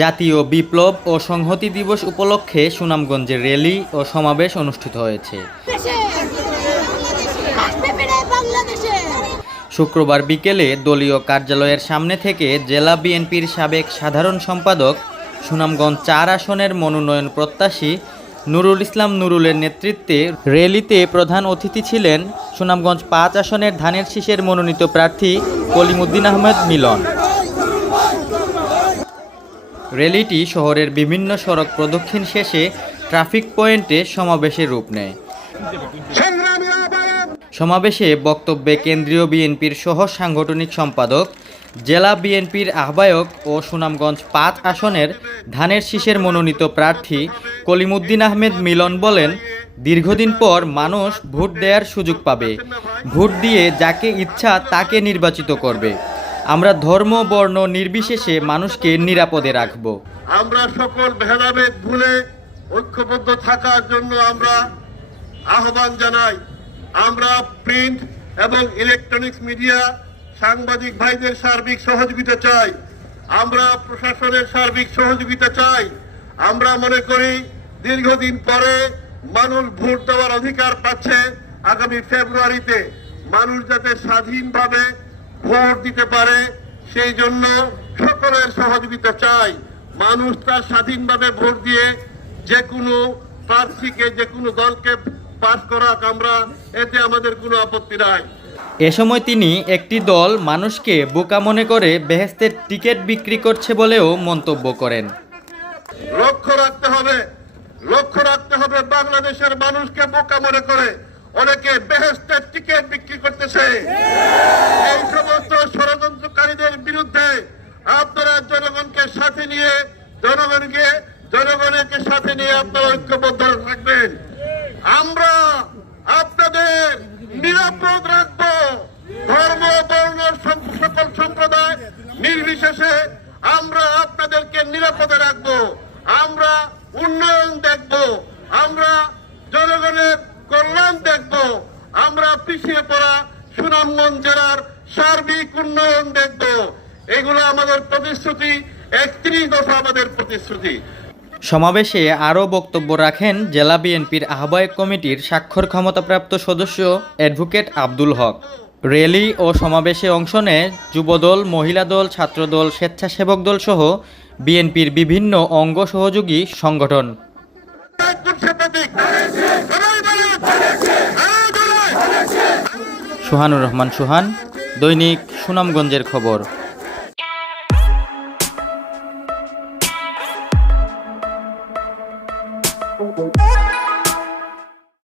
জাতীয় বিপ্লব ও সংহতি দিবস উপলক্ষে সুনামগঞ্জে র্যালি ও সমাবেশ অনুষ্ঠিত হয়েছে। শুক্রবার বিকেলে দলীয় কার্যালয়ের সামনে থেকে জেলা বিএনপির সাবেক সাধারণ সম্পাদক, সুনামগঞ্জ চার আসনের মনোনয়ন প্রত্যাশী নুরুল ইসলাম নুরুলের নেতৃত্বে র্যালিতে প্রধান অতিথি ছিলেন সুনামগঞ্জ পাঁচ আসনের ধানের শীষের মনোনীত প্রার্থী কলিমুদ্দিন আহমেদ মিলন। র্যালিটি শহরের বিভিন্ন সড়ক প্রদক্ষিণ শেষে ট্রাফিক পয়েন্টে সমাবেশের রূপ নেয়। সমাবেশে বক্তব্যে কেন্দ্রীয় বিএনপির সহ সাংগঠনিক সম্পাদক, জেলা বিএনপির আহ্বায়ক ও সুনামগঞ্জ পাঁচ আসনের ধানের শীষের মনোনীত প্রার্থী কলিমুদ্দিন আহমেদ মিলন বলেন, দীর্ঘদিন পর মানুষ ভোট দেওয়ার সুযোগ পাবে। ভোট দিয়ে যাকে ইচ্ছা তাকে নির্বাচিত করবে। আমরা ধর্ম, বর্ণ নির্বিশেষে মানুষকে নিরাপদে রাখব। আমরা সকল ভেদাভেদ ভুলে ঐক্যবদ্ধ থাকার জন্য আমরা আহ্বান জানাই। আমরা প্রিন্ট এবং ইলেকট্রনিক্স মিডিয়া, সাংবাদিক ভাইদের সার্বিক সহযোগিতা চাই। আমরা প্রশাসনের সার্বিক সহযোগিতা চাই। আমরা মনে করি দীর্ঘদিন পরে মানুষ ভোট দেওয়ার অধিকার পাচ্ছে আগামী ফেব্রুয়ারিতে। মানুষ যাতে স্বাধীনভাবে ভোট দিতে পারে সেই জন্য সকলের সহযোগিতা চাই। মানুষ তার স্বাধীনভাবে ভোট দিয়ে যে কোনো প্রার্থীকে যে কোনো দলকে পাশ করাক আমরা এতে আমাদের কোনো আপত্তি নাই। এ সময় তিনি একটি দল মানুষকে বোকা মনে করে বেহেস্তের টিকিট বিক্রি করছে বলেও মন্তব্য করেন। লক্ষ্য রাখতে হবে লক্ষ্য রাখতে হবে বাংলাদেশের মানুষকে বোকা মনে করে। অনেকে বেহেস্তের টিকিট বিক্রি করতেছে। এই জনগণকে সাথে নিয়ে আপনারা ঐক্যবদ্ধ থাকবেন। আমরা আপনাদের নিরাপদ রাখব। ধর্ম বর্ণ সকল সম্প্রদায় নির্বিশেষে আমরা আপনাদেরকে নিরাপদে রাখব। আমরা উন্নয়ন দেখব। আমরা জনগণের কল্যাণ দেখব। আমরা পিছিয়ে পড়া সুনামগঞ্জ জেলার সার্বিক উন্নয়ন দেখব। এগুলো আমাদের প্রতিশ্রুতি, একত্রিশ দফা আমাদের প্রতিশ্রুতি। সমাবেশে আরও বক্তব্য রাখেন জেলা বিএনপির আহ্বায়ক কমিটির স্বাক্ষর ক্ষমতাপ্রাপ্ত সদস্য অ্যাডভোকেট আব্দুল হক। র্যালি ও সমাবেশে অংশ নেয় যুবদল, মহিলা দল, ছাত্রদল, স্বেচ্ছাসেবক দল সহ বিএনপির বিভিন্ন অঙ্গ সহযোগী সংগঠন। সুহানুর রহমান, সুহান, দৈনিক সুনামগঞ্জের খবর। Oh.